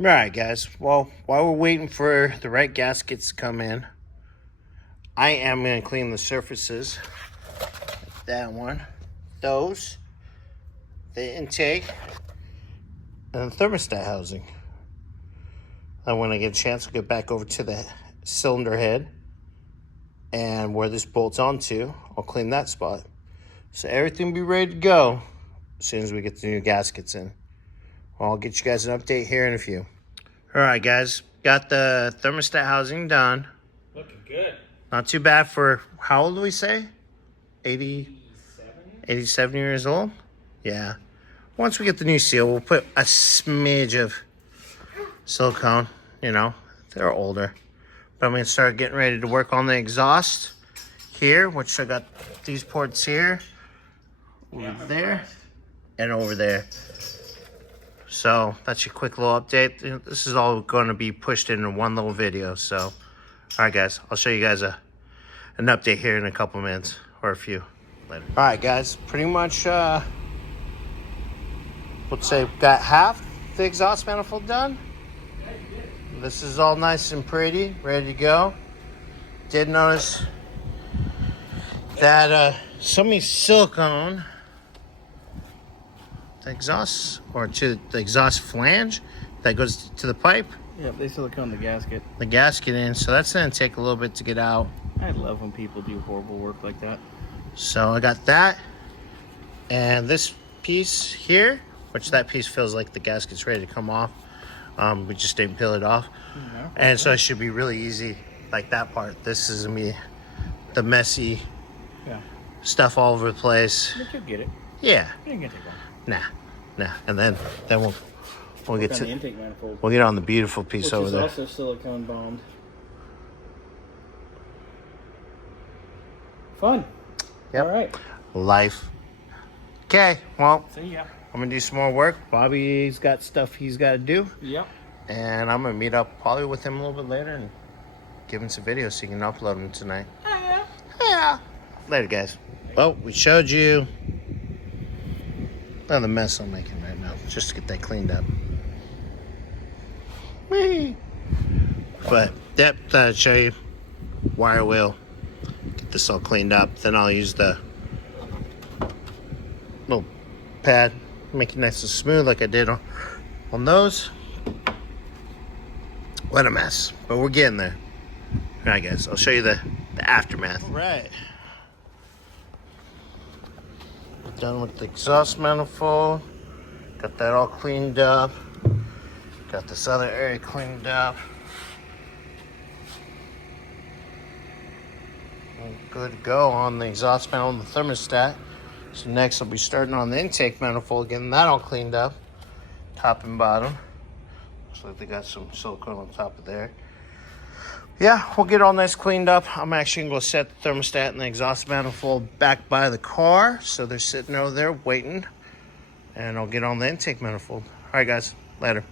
All right, guys. Well, while we're waiting for the right gaskets to come in, I am going to clean the surfaces. That one, those, the intake, and the thermostat housing. And when I get a chance, I'll get back over to the cylinder head and where this bolts onto, I'll clean that spot. So everything will be ready to go as soon as we get the new gaskets in. Well, I'll get you guys an update here in a few. All right, guys, got the thermostat housing done. Looking good. Not too bad for, how old do we say? 87 years old? Yeah. Once we get the new seal, we'll put a smidge of silicone, you know, they're older. But I'm gonna start getting ready to work on the exhaust here, which I got these ports here, over there, and over there. So that's your quick little update. This is all going to be pushed into one little video. So, all right, guys, I'll show you guys an update here in a couple minutes or a few later. All right, guys, pretty much, let's say got half the exhaust manifold done. This is all nice and pretty, ready to go. Did notice that some of these silicone, the exhaust, or to the exhaust flange that goes to the pipe. Yep, they silicone the gasket. The gasket in, so that's gonna take a little bit to get out. I love when people do horrible work like that. So I got that, and this piece here, which that piece feels like the gasket's ready to come off. We just didn't peel it off. Yeah, and so it should be really easy, like that part. This is gonna be the messy stuff all over the place. But you'll get it. Yeah. It ain't gonna take long. Nah. And then we'll get to the intake manifold. We'll get on the beautiful piece Which over is there. also silicone bombed. Fun. Yep. All right. Life. Okay, well, See ya. I'm gonna do some more work. Bobby's got stuff he's got to do. Yep. And I'm gonna meet up probably with him a little bit later and give him some videos so he can upload them tonight. Yeah. Later, guys. Well, we showed you the mess I'm making right now, just to get that cleaned up. Whee! But that show you wire wheel. Get this all cleaned up. Then I'll use the little pad, make it nice and smooth like I did on those. What a mess, but we're getting there. All right, guys, I'll show you the aftermath. All right. Done with the exhaust manifold. Got that all cleaned up. Got this other area cleaned up. All good to go on the exhaust manifold and the thermostat. So next I'll be starting on the intake manifold, getting that all cleaned up, top and bottom. Looks like they got some silicone on top of there. Yeah, we'll get all nice cleaned up. I'm actually gonna go set the thermostat and the exhaust manifold back by the car. So they're sitting over there waiting. And I'll get on the intake manifold. All right, guys, later.